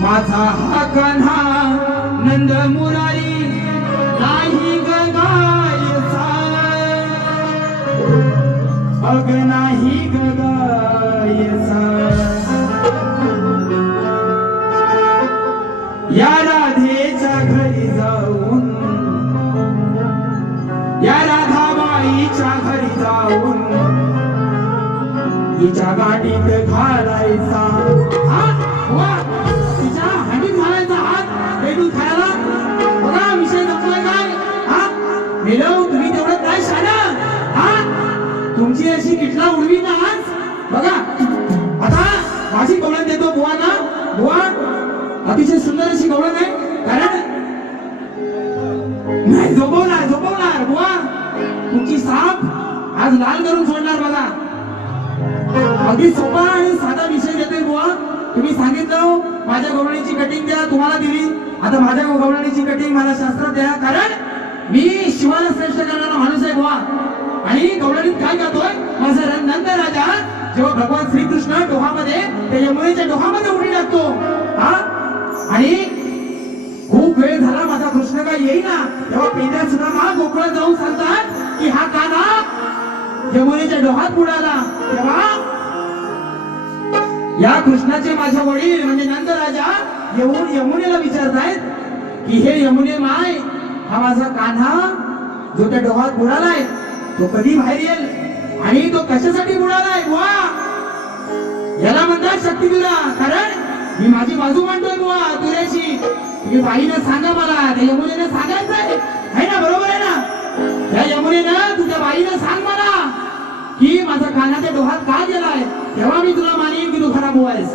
माझा हा कन्हा नंद मुरारी नाही गगायचा अग नाही गगायचा या राधेच्या घरी जाऊन या राधाबाईच्या घरी जाऊन हिच्या गाडीत घालायचा मेलो तुम्ही तेवढं काय शाळा हा? तुमची अशी किटला उडवी ना आज? बघा आता माझी कवळण देतो बुवा ना बुवा अतिशय सुंदर अशी कवळण आहे. कारण नाही झोपवणार झोपवणार बुवा. तुमची साप आज लाल करून सोडणार बघा. अगदी सोपा आणि साधा विषय देते बुवा. तुम्ही सांगितलं माझ्या गवळणीची कटिंग द्या तुम्हाला दिली. आता माझ्या गवळणीची कटिंग मला शास्त्रात द्या. कारण मी शिवाला श्रेष्ठ करणारा माणूस आहे बुवा. आणि गवळणीत काय करतोय? माझा नंद राजा जेव्हा भगवान श्रीकृष्ण डोहामध्ये त्या यमुनेच्या डोहामध्ये उडी टाकतो हा? आणि खूप वेळ झाला माझा कृष्ण काय येईना. तेव्हा पेंद्या सुद्धा मा गोकुळात जाऊन सांगतात की हा काना यमुनेच्या डोहात बुडाला. तेव्हा या कृष्णाचे माझे वडील म्हणजे नंदराजा येऊन यमुनेला विचारतायत की हे यमुने माय हा माझा कान्हा जो त्या डोहात बुडालाय तो कधी बाहेर येईल? आणि तो कशासाठी बुडालाय बुवा! याला म्हणतात शक्ती तुला कारण मी माझी बाजू मांडतोय बुवा तुझ्याशी तुम्ही बाईनं सांगा मला त्या यमुनेनं सांगायचंय आहे. ना बरोबर आहे ना? त्या यमुनेनं तुझ्या बाईनं सांग मला की माझा कानाच्या डोहात का गेलाय? तेव्हा मी तुला मानेन की तू खराब व्हायस